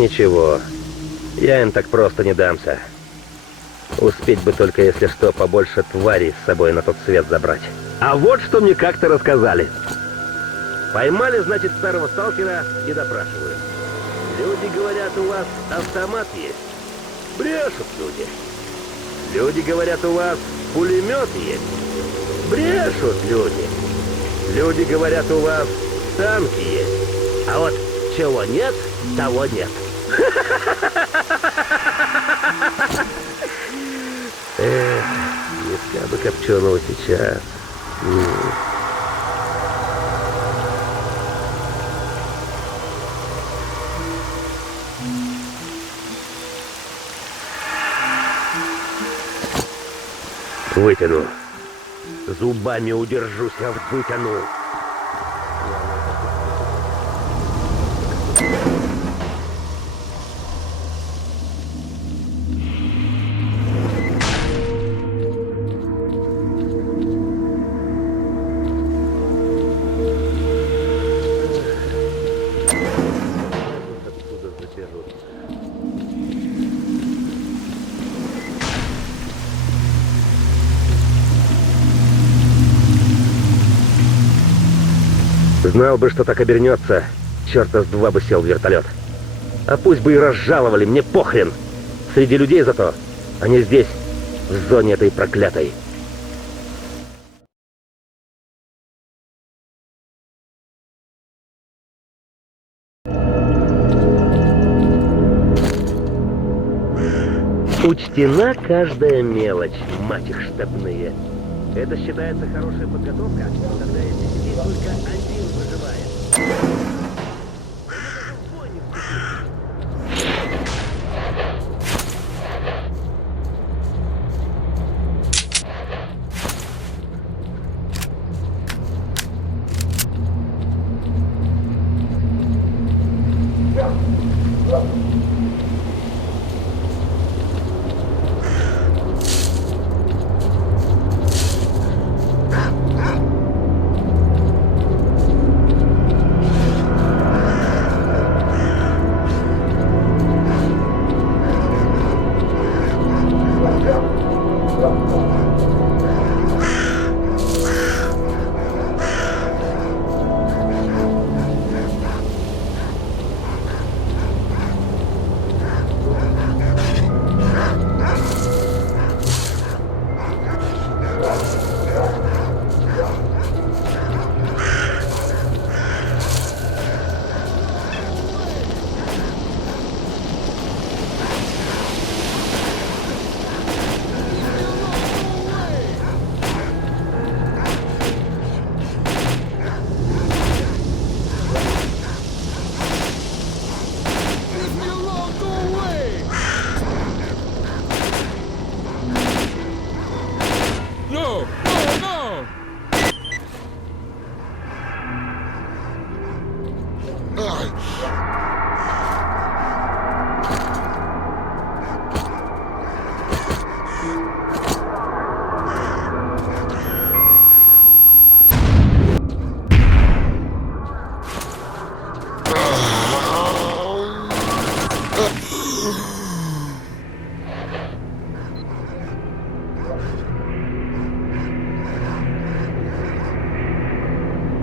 Ничего. Я им так просто не дамся. Успеть бы только, если что, побольше тварей с собой на тот свет забрать. А вот что мне как-то рассказали. Поймали, значит, старого сталкера и допрашивают. Люди говорят, у вас автомат есть. Брешут люди. Люди говорят, у вас пулемет есть. Брешут люди. Люди говорят, у вас танки есть. А вот чего нет, того нет. Эх, мяска бы копченого сейчас. Вытяну. Зубами удержусь, а вытяну. Знал бы, что так обернется, черта с два бы сел в вертолет. А пусть бы и разжаловали, мне похрен. Среди людей зато, а не здесь, в зоне этой проклятой. Учтена каждая мелочь, мать их штабные. Это считается хорошая подготовка, когда здесь только один выживает.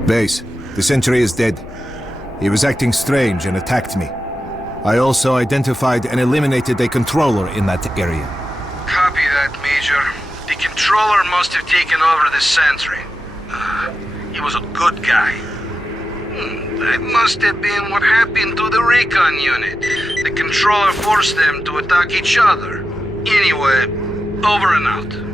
Base, the sentry is dead. He was acting strange and attacked me. I also identified and eliminated a controller in that area. Copy that, Major. The controller must have taken over the sentry. He was a good guy. That must have been what happened to the recon unit. The controller forced them to attack each other. Anyway, over and out.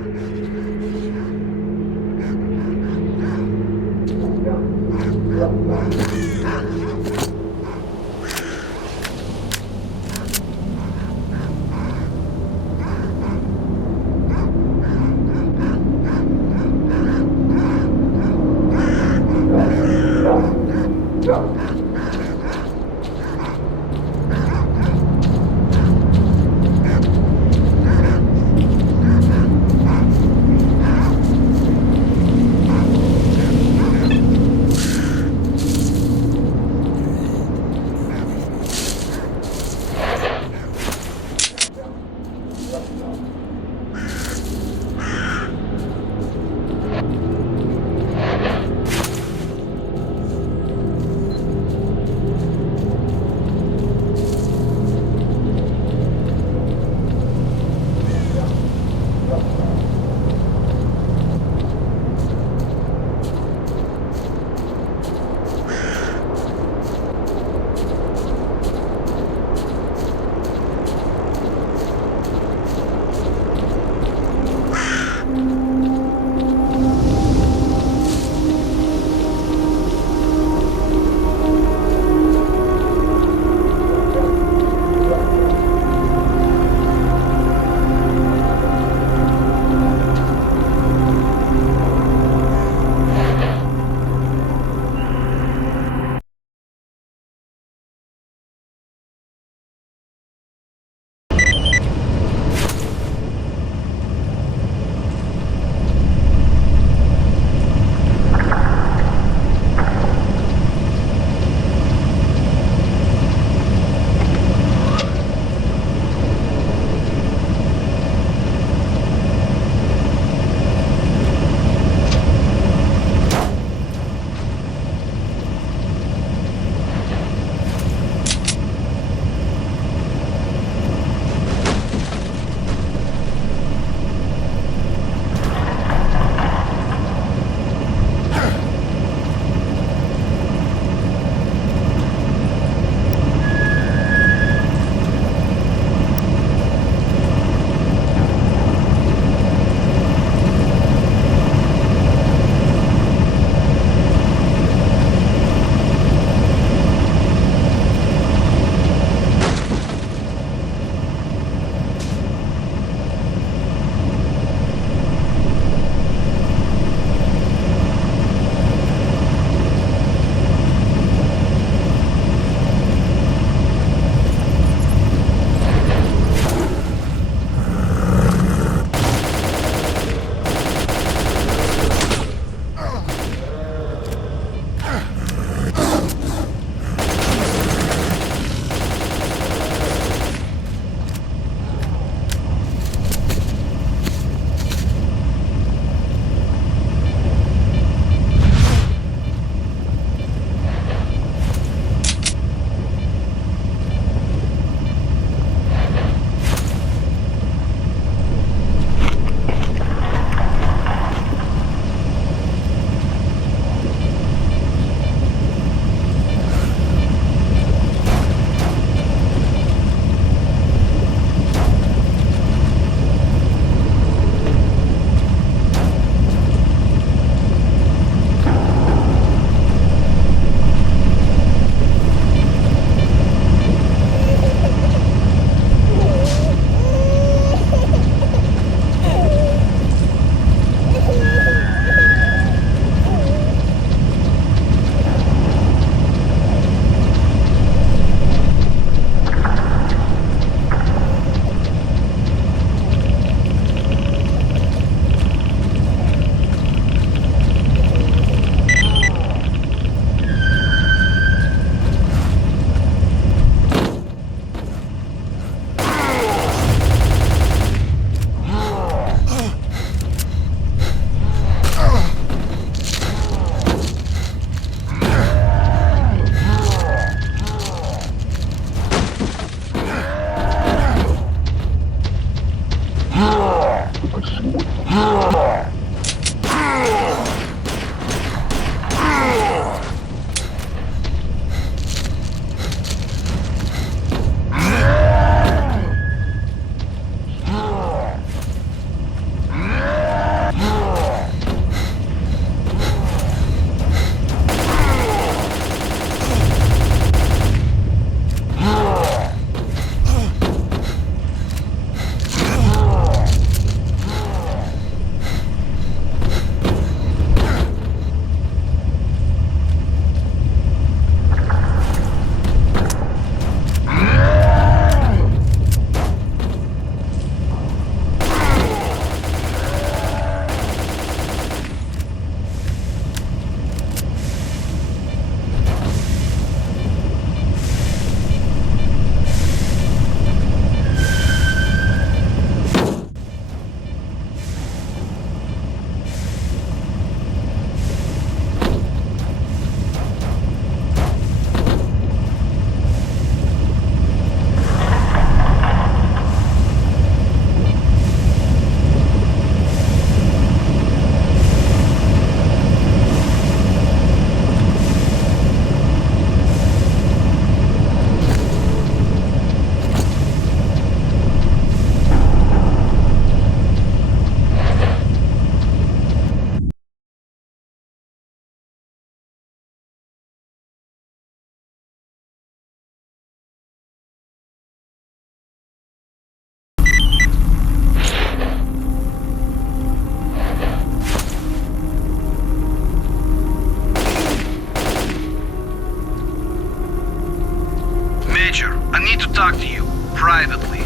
privately.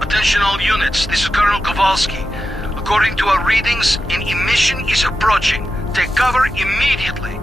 Attention all units, this is Colonel Kowalski. According to our readings, an emission is approaching. Take cover immediately.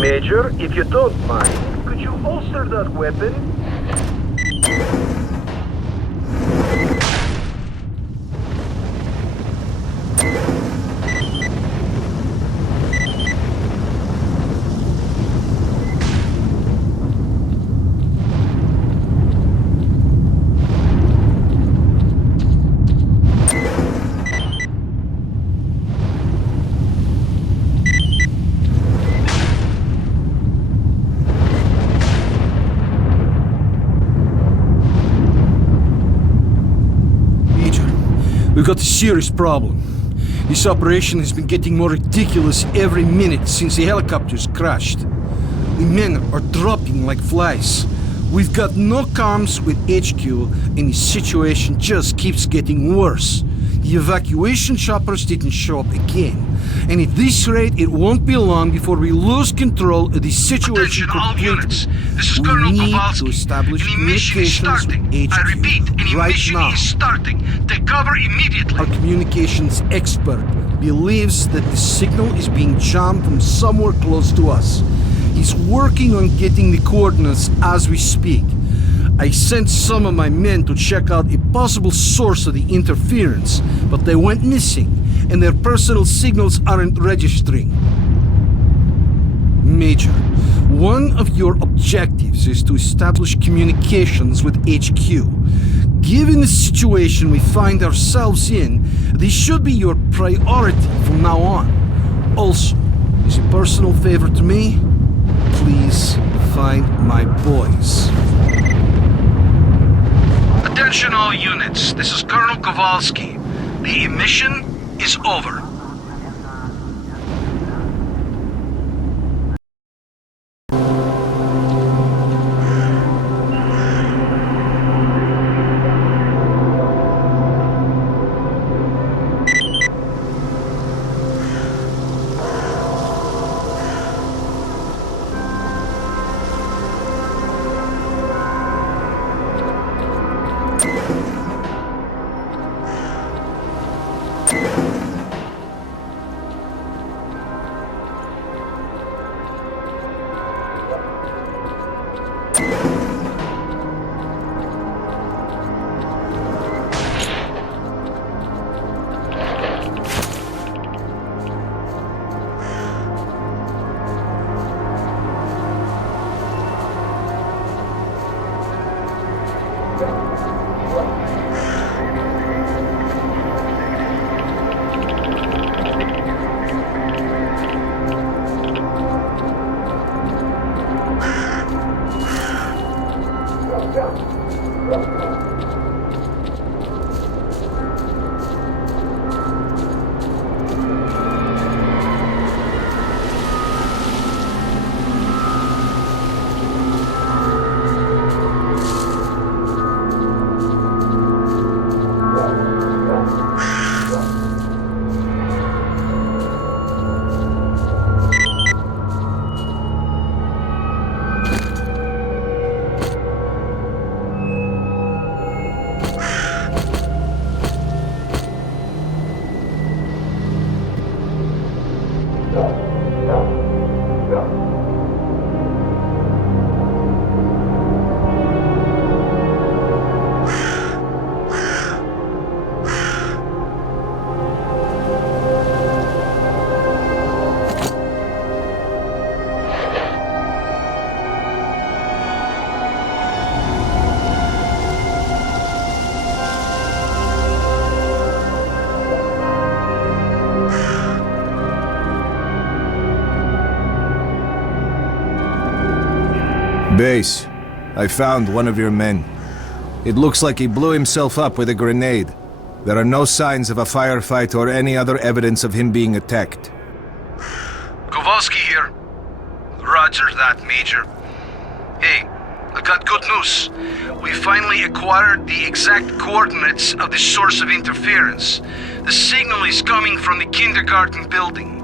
Major, if you don't mind, could you holster that weapon? We've got a serious problem. This operation has been getting more ridiculous every minute since the helicopters crashed. The men are dropping like flies. We've got no comms with HQ, and the situation just keeps getting worse. The evacuation choppers didn't show up again. And at this rate, it won't be long before we lose control of the situation Attention all completely. units, this is We Colonel need Kowalski. to establish An emission is communications starting. with HQ I repeat, an right emission now. is starting. Take cover immediately. Our communications expert believes that the signal is being jammed from somewhere close to us. He's working on getting the coordinates as we speak. I sent some of my men to check out a possible source of the interference, but they went missing, and their personal signals aren't registering. Major, one of your objectives is to establish communications with HQ. Given the situation we find ourselves in, this should be your priority from now on. Also, as a personal favor to me, please find my boys. Attention all units, this is Colonel Kowalski. The emission is over. Base, I found one of your men. It looks like he blew himself up with a grenade. There are no signs of a firefight or any other evidence of him being attacked. Kowalski here. Roger that, Major. Hey, I got good news. We finally acquired the exact coordinates of the source of interference. The signal is coming from the kindergarten building.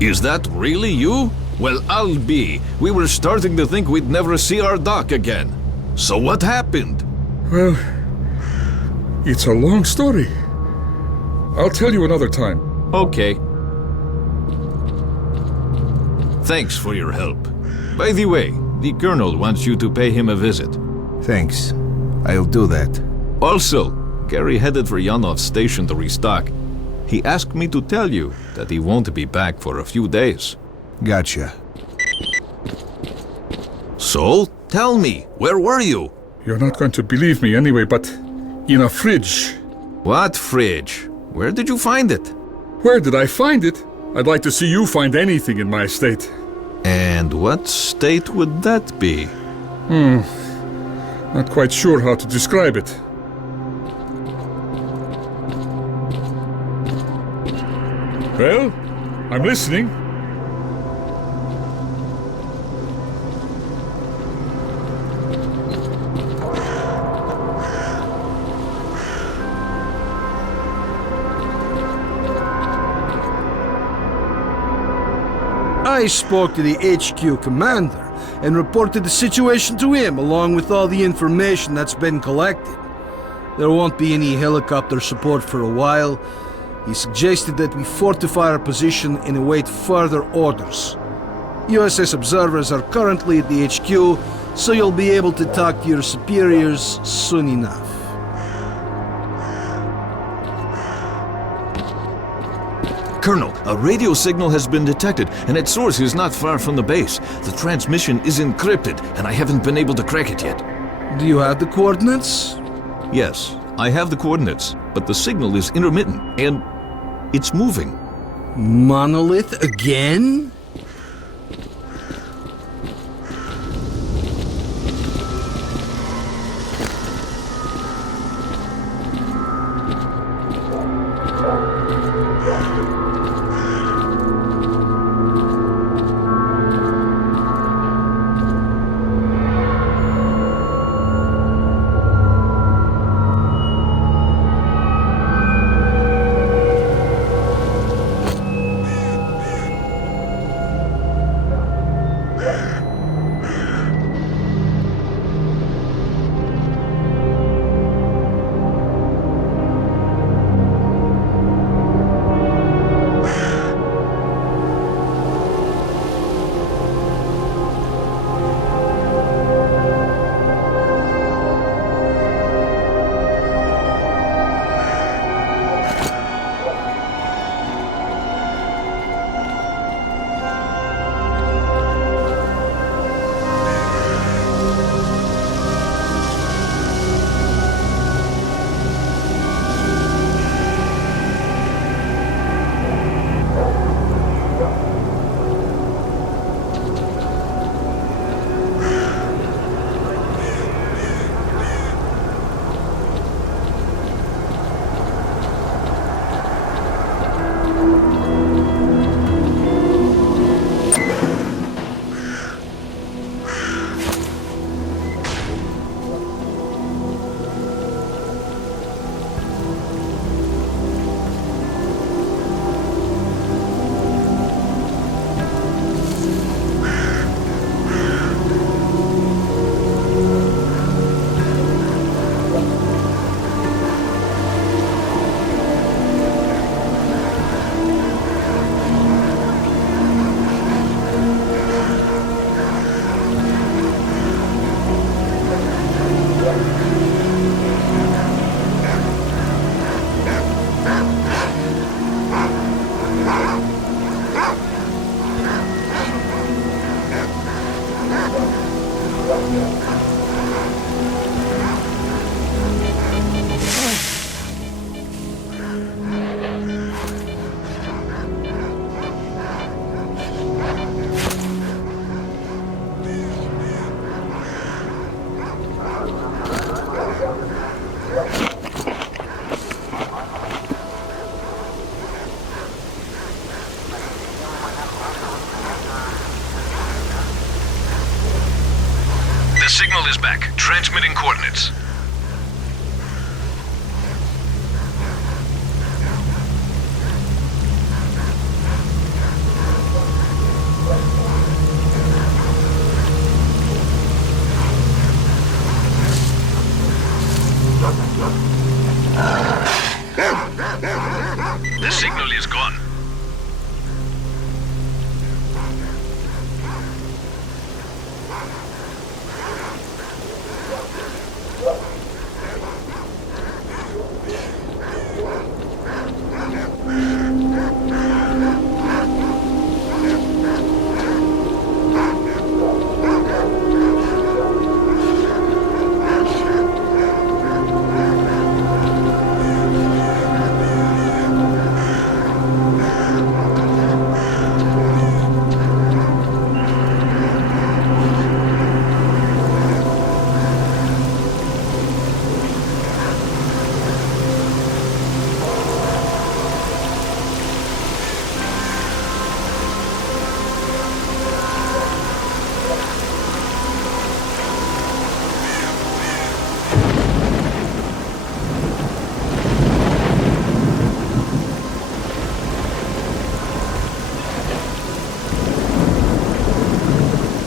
Is that really you? Well, I'll be. We were starting to think we'd never see our dock again. So what happened? Well, it's a long story. I'll tell you another time. Okay. Thanks for your help. By the way, the Colonel wants you to pay him a visit. Thanks. I'll do that. Also, Gary headed for Yanov's station to restock. He asked me to tell you that he won't be back for a few days. Gotcha. So, tell me, where were you? You're not going to believe me anyway, but in a fridge. What fridge? Where did you find it? Where did I find it? I'd like to see you find anything in my estate. And what state would that be? Not quite sure how to describe it. Well, I'm listening. I spoke to the HQ commander and reported the situation to him along with all the information that's been collected. There won't be any helicopter support for a while. He suggested that we fortify our position and await further orders. USS observers are currently at the HQ, so you'll be able to talk to your superiors soon enough. Colonel, a radio signal has been detected, and its source is not far from the base. The transmission is encrypted, and I haven't been able to crack it yet. Do you have the coordinates? Yes, I have the coordinates, but the signal is intermittent, and it's moving. Monolith again? Signal is back. Transmitting coordinates. The signal is gone.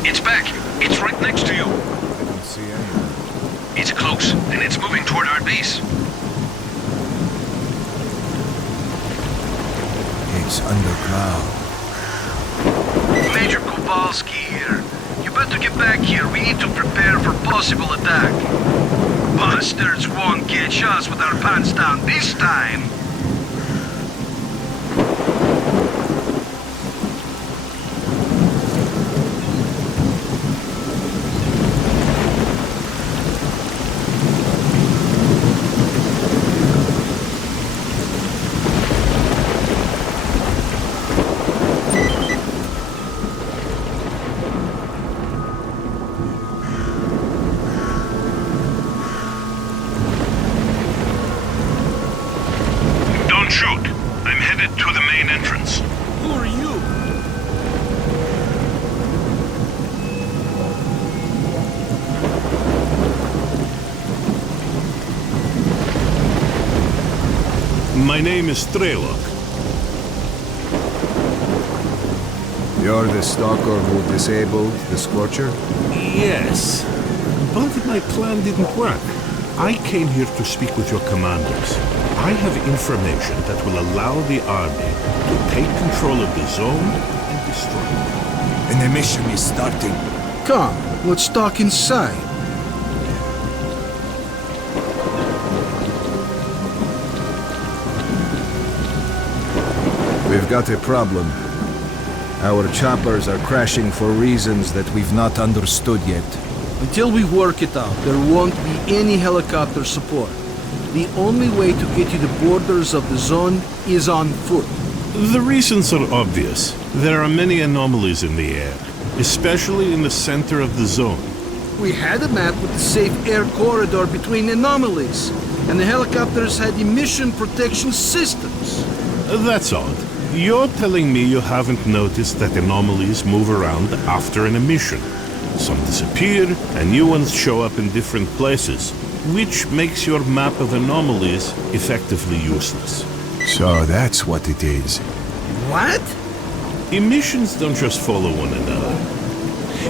It's back. It's right next to you. I don't see anything. It's close, and it's moving toward our base. It's underground. Major Kowalski here. You better get back here. We need to prepare for possible attack. Bastards won't catch us with our pants down this time. Don't shoot. I'm headed to the main entrance. Who are you? My name is Strelok. You're the Stalker who disabled the Scorcher? Yes, but my plan didn't work. I came here to speak with your commanders. I have information that will allow the army to take control of the zone and destroy it. An emission is starting. Come, let's talk inside. We've got a problem. Our choppers are crashing for reasons that we've not understood yet. Until we work it out, there won't be any helicopter support. The only way to get to the borders of the zone is on foot. The reasons are obvious. There are many anomalies in the air, especially in the center of the zone. We had a map with the safe air corridor between anomalies, and the helicopters had emission protection systems. That's odd. You're telling me you haven't noticed that anomalies move around after an emission. Some disappear, and new ones show up in different places, which makes your map of anomalies effectively useless. So that's what it is. What? Emissions don't just follow one another.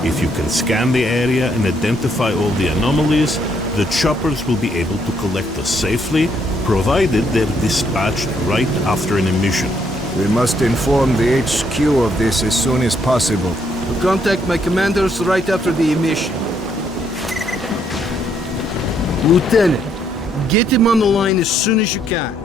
If you can scan the area and identify all the anomalies, the choppers will be able to collect us safely, provided they're dispatched right after an emission. We must inform the HQ of this as soon as possible. I'll contact my commanders right after the emission. Lieutenant, get him on the line as soon as you can.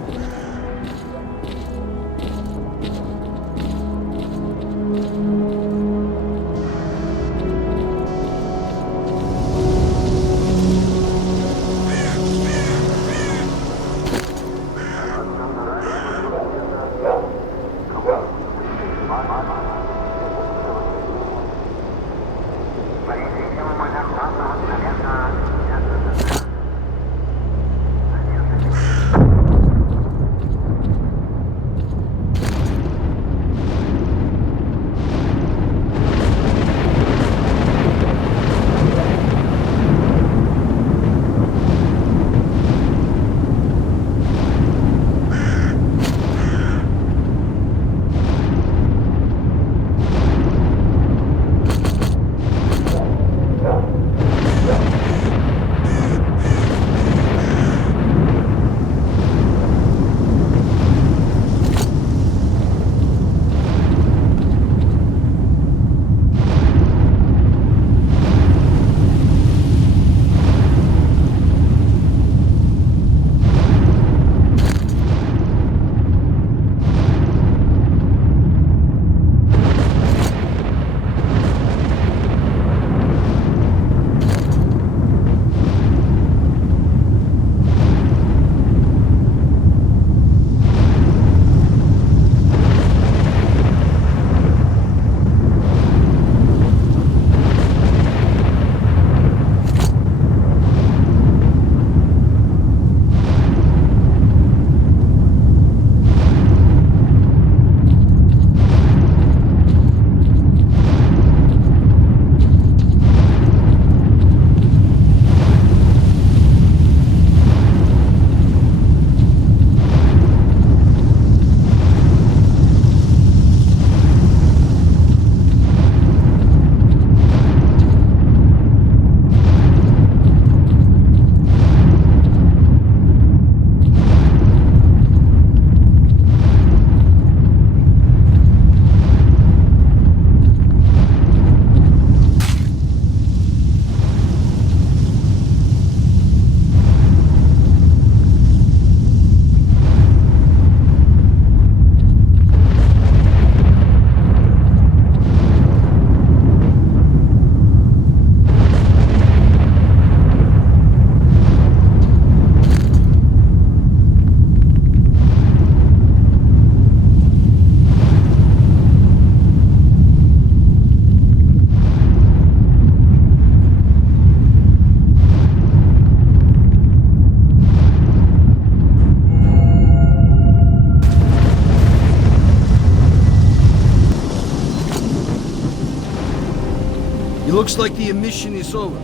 Looks like the emission is over.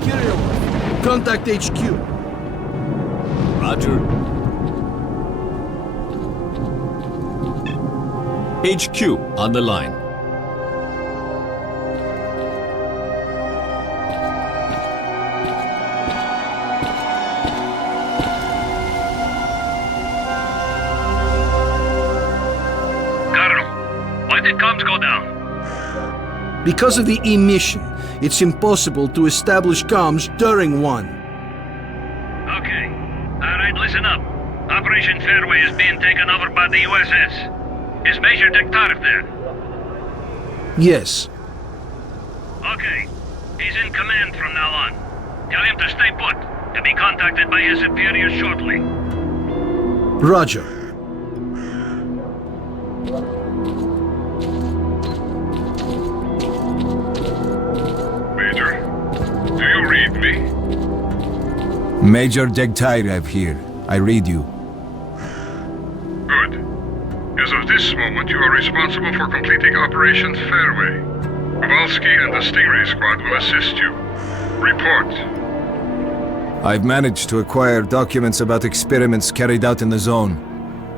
Kirillov, contact HQ. Roger. HQ on the line. Colonel, why did comms go down? Because of the emission, it's impossible to establish comms during one. Okay. Alright, listen up. Operation Fairway is being taken over by the USS. Is Major Dektarov there? Yes. Okay. He's in command from now on. Tell him to stay put, to be contacted by his superiors shortly. Roger. Major, do you read me? Major Degtyarev here. I read you. Good. As of this moment, you are responsible for completing Operation Fairway. Kowalski and the Stingray Squad will assist you. Report. I've managed to acquire documents about experiments carried out in the zone.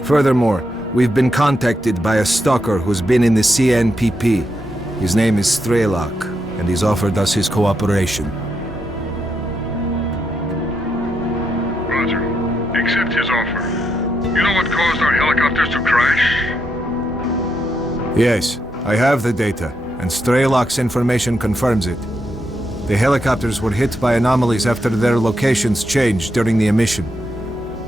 Furthermore, we've been contacted by a stalker who's been in the CNPP. His name is Strelok, and he's offered us his cooperation. Roger. Accept his offer. You know what caused our helicopters to crash? Yes, I have the data, and Strelok's information confirms it. The helicopters were hit by anomalies after their locations changed during the emission.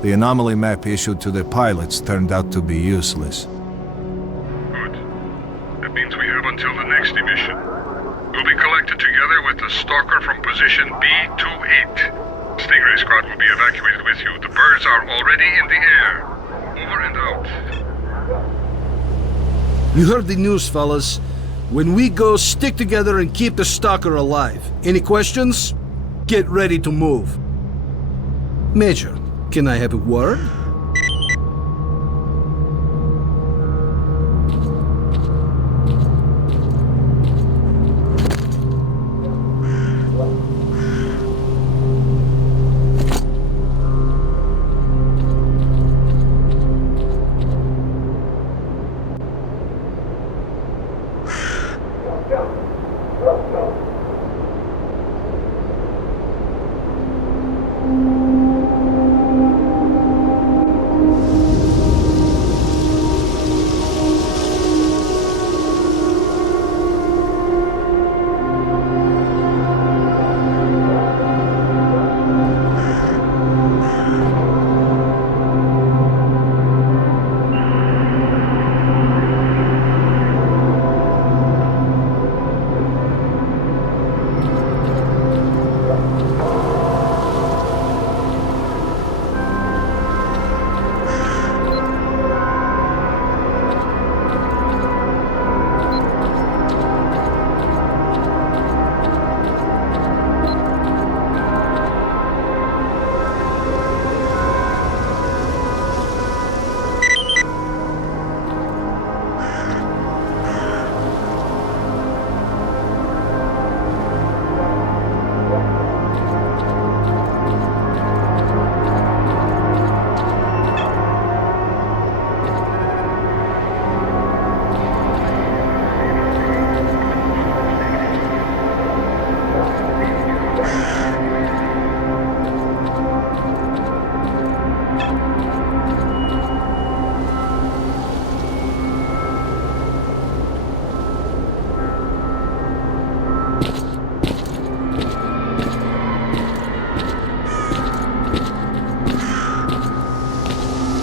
The anomaly map issued to the pilots turned out to be useless. Good. That means we have until the next emission. We'll be collected together with the Stalker from position B28. Stingray Squad will be evacuated with you. The birds are already in the air. Over and out. You heard the news, fellas. When we go, stick together and keep the stalker alive. Any questions? Get ready to move. Major, can I have a word?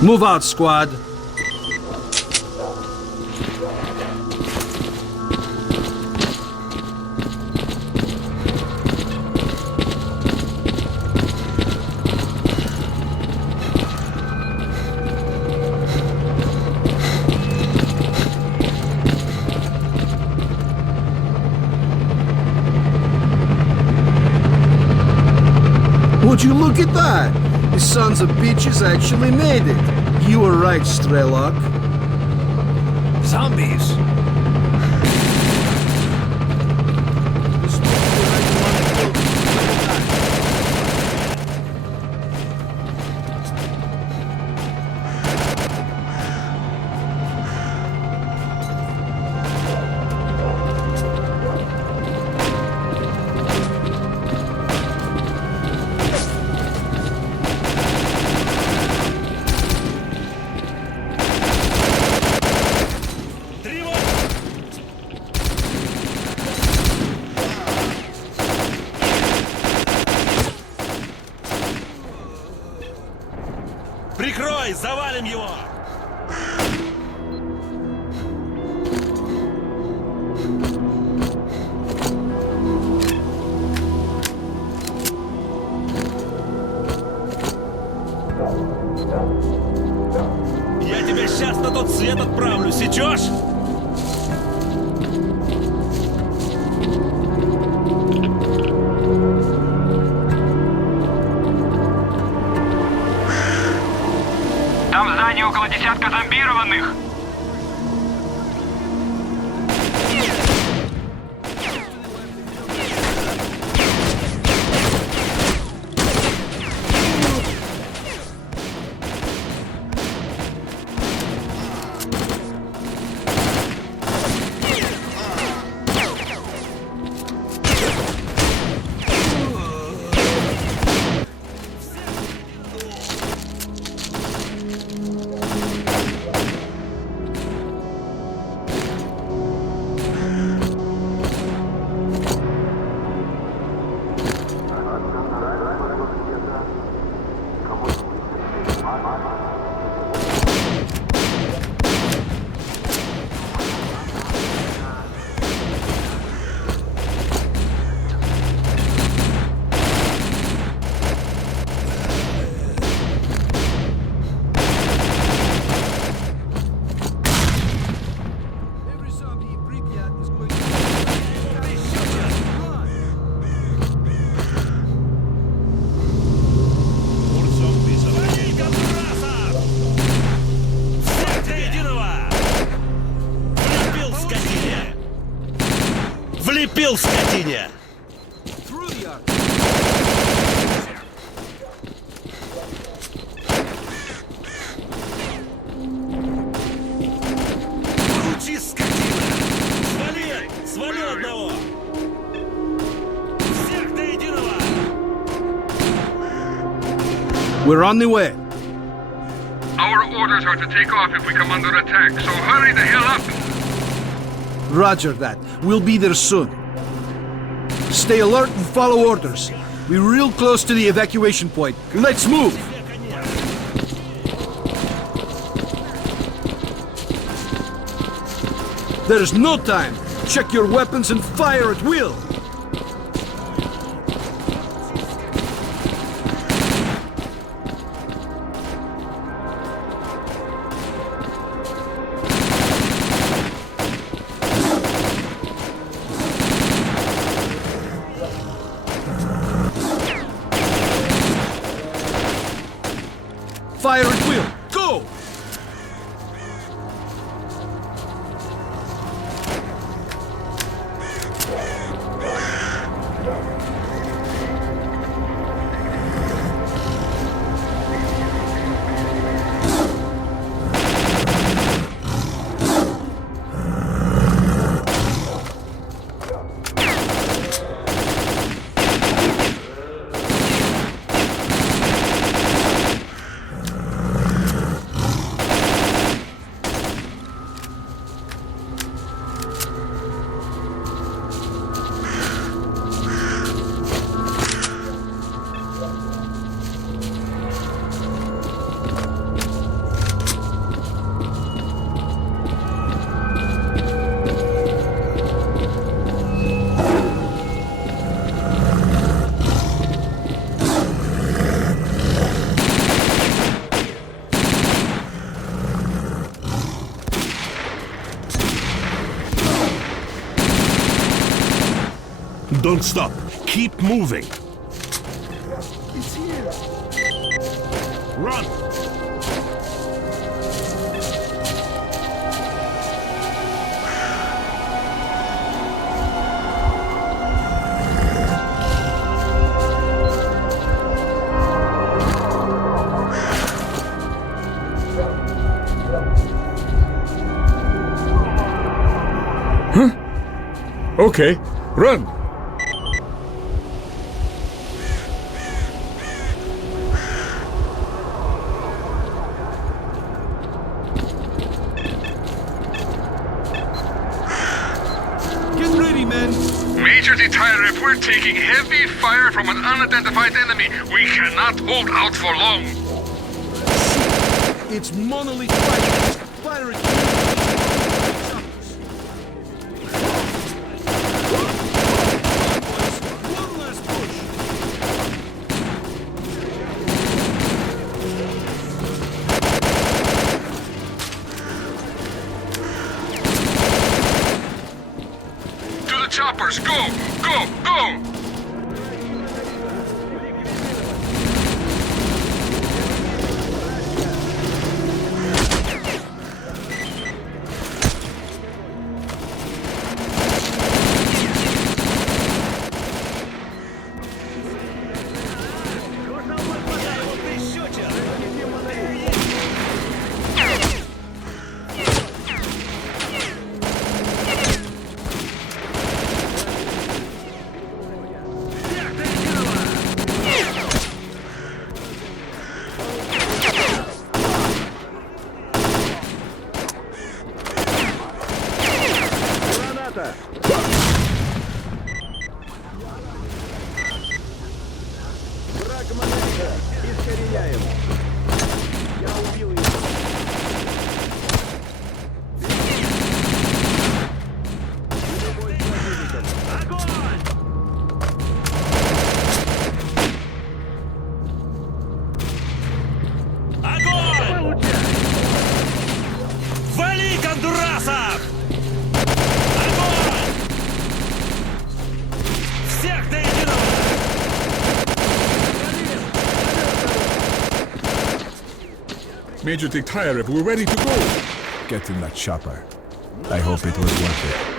Move out, squad. Would you look at that? The sons of bitches actually made it. You were right, Strelok. Zombies! This Прикрой, завалим его! Я тебя сейчас на тот свет отправлю, сечешь? Там в здании около десятка зомбированных. Every zombie in Pripyat is going to... More zombies Всех до единого! Влепил скотине! Влепил скотине! Through the arc. Получи, скотина! Свали! Свалил одного! Всех до единого! We're on the way. Our orders are to take off if we come under attack, so hurry the hell up! Roger that. We'll be there soon. Stay alert and follow orders. We're real close to the evacuation point. Let's move! There's no time. Check your weapons and fire at will. Fire at will. Go! Don't stop. Keep moving. It's here. Run! Okay, run! Get ready, men. Major Detail, if we're taking heavy fire from an unidentified enemy, we cannot hold out for long. It's monolith fight. Fire it. One last push. To the choppers! Go! Go! Go! Огонь! Вали, Кондурасов! Огонь! Всех до единого! Major Dictator, we're ready to go. Get in that chopper. I hope it was worth it.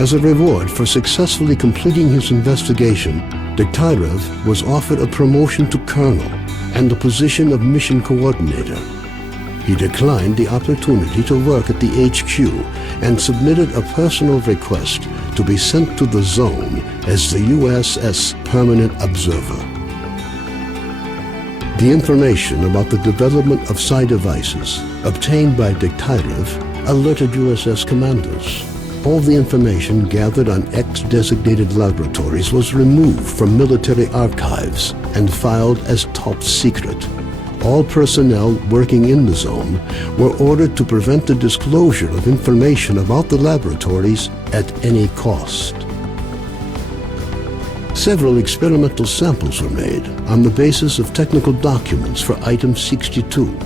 As a reward for successfully completing his investigation, Degtyarev was offered a promotion to colonel and the position of mission coordinator. He declined the opportunity to work at the HQ and submitted a personal request to be sent to the zone as the USS Permanent Observer. The information about the development of psi devices obtained by Degtyarev alerted USS commanders. All the information gathered on X-designated laboratories was removed from military archives and filed as top secret. All personnel working in the zone were ordered to prevent the disclosure of information about the laboratories at any cost. Several experimental samples were made on the basis of technical documents for Item 62.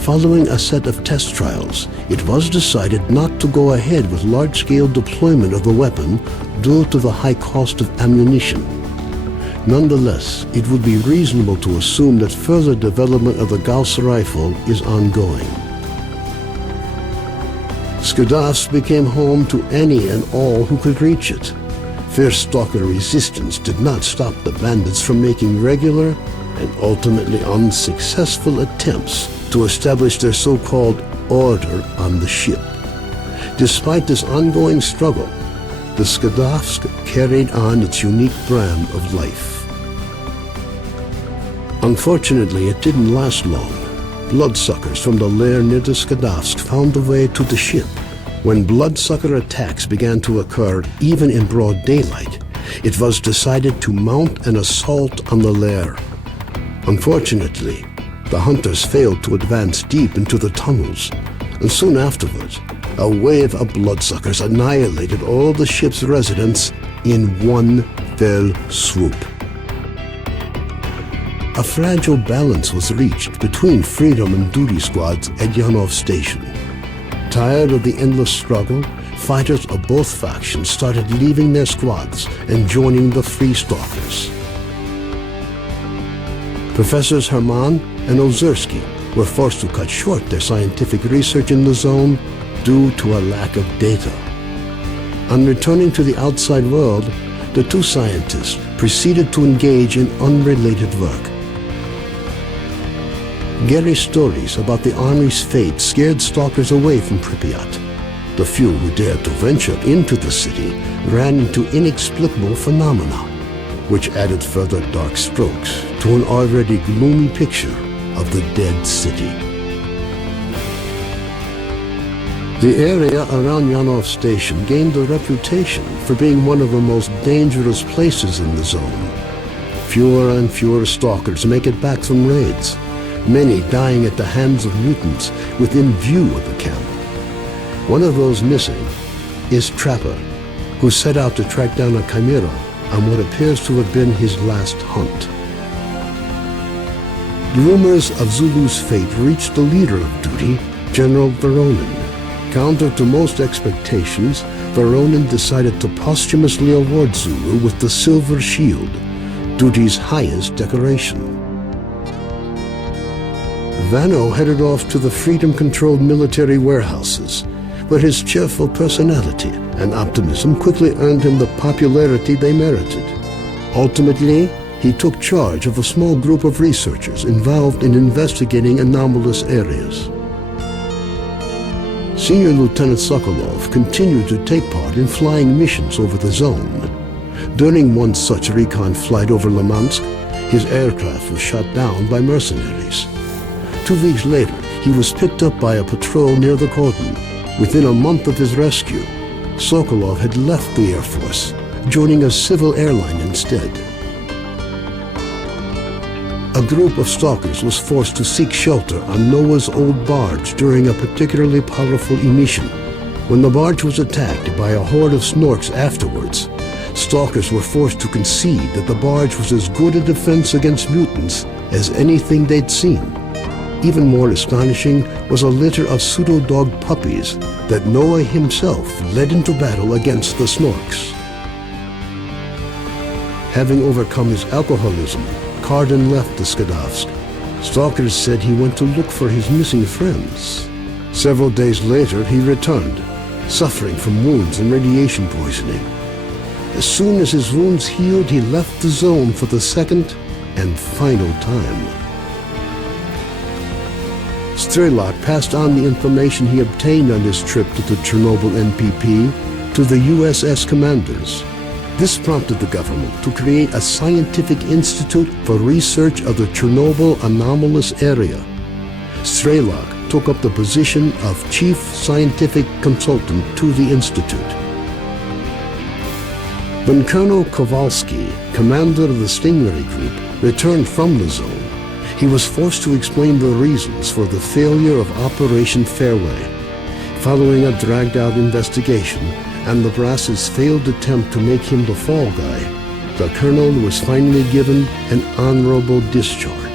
Following a set of test trials, it was decided not to go ahead with large-scale deployment of the weapon due to the high cost of ammunition. Nonetheless, it would be reasonable to assume that further development of the Gauss rifle is ongoing. Skadovsk became home to any and all who could reach it. Fierce Stalker resistance did not stop the bandits from making regular and ultimately unsuccessful attempts to establish their so-called order on the ship. Despite this ongoing struggle, the Skadovsk carried on its unique brand of life. Unfortunately, it didn't last long. Bloodsuckers from the lair near the Skadovsk found a way to the ship. When bloodsucker attacks began to occur even in broad daylight, it was decided to mount an assault on the lair. Unfortunately, the hunters failed to advance deep into the tunnels, and soon afterwards, a wave of bloodsuckers annihilated all the ship's residents in one fell swoop. A fragile balance was reached between freedom and duty squads at Yanov Station. Tired of the endless struggle, fighters of both factions started leaving their squads and joining the Free Stalkers. Professors Herman and Ozerski were forced to cut short their scientific research in the zone due to a lack of data. On returning to the outside world, the two scientists proceeded to engage in unrelated work. Gary's stories about the Army's fate scared stalkers away from Pripyat. The few who dared to venture into the city ran into inexplicable phenomena, which added further dark strokes to an already gloomy picture of the dead city. The area around Yanov Station gained a reputation for being one of the most dangerous places in the zone. Fewer and fewer stalkers make it back from raids, many dying at the hands of mutants within view of the camp. One of those missing is Trapper, who set out to track down a chimera on what appears to have been his last hunt. Rumors of Zulu's fate reached the leader of Duty, General Veronin. Counter to most expectations, Veronin decided to posthumously award Zulu with the Silver Shield, Duty's highest decoration. Vano headed off to the Freedom-controlled military warehouses, where his cheerful personality and optimism quickly earned him the popularity they merited. Ultimately, he took charge of a small group of researchers involved in investigating anomalous areas. Senior Lieutenant Sokolov continued to take part in flying missions over the zone. During one such recon flight over Limansk, his aircraft was shot down by mercenaries. 2 weeks later, he was picked up by a patrol near the cordon. Within a month of his rescue, Sokolov had left the Air Force, joining a civil airline instead. A group of stalkers was forced to seek shelter on Noah's old barge during a particularly powerful emission. When the barge was attacked by a horde of snorks afterwards, stalkers were forced to concede that the barge was as good a defense against mutants as anything they'd seen. Even more astonishing was a litter of pseudo-dog puppies that Noah himself led into battle against the snorks. Having overcome his alcoholism, Cardin left the Skadovsk. Stalkers said he went to look for his missing friends. Several days later, he returned, suffering from wounds and radiation poisoning. As soon as his wounds healed, he left the zone for the second and final time. Strelok passed on the information he obtained on his trip to the Chernobyl NPP to the USS commanders. This prompted the government to create a scientific institute for research of the Chernobyl anomalous area. Strelok took up the position of chief scientific consultant to the institute. When Colonel Kowalski, commander of the Stingray Group, returned from the zone, he was forced to explain the reasons for the failure of Operation Fairway. Following a dragged-out investigation and the brass's failed attempt to make him the fall guy, the colonel was finally given an honorable discharge.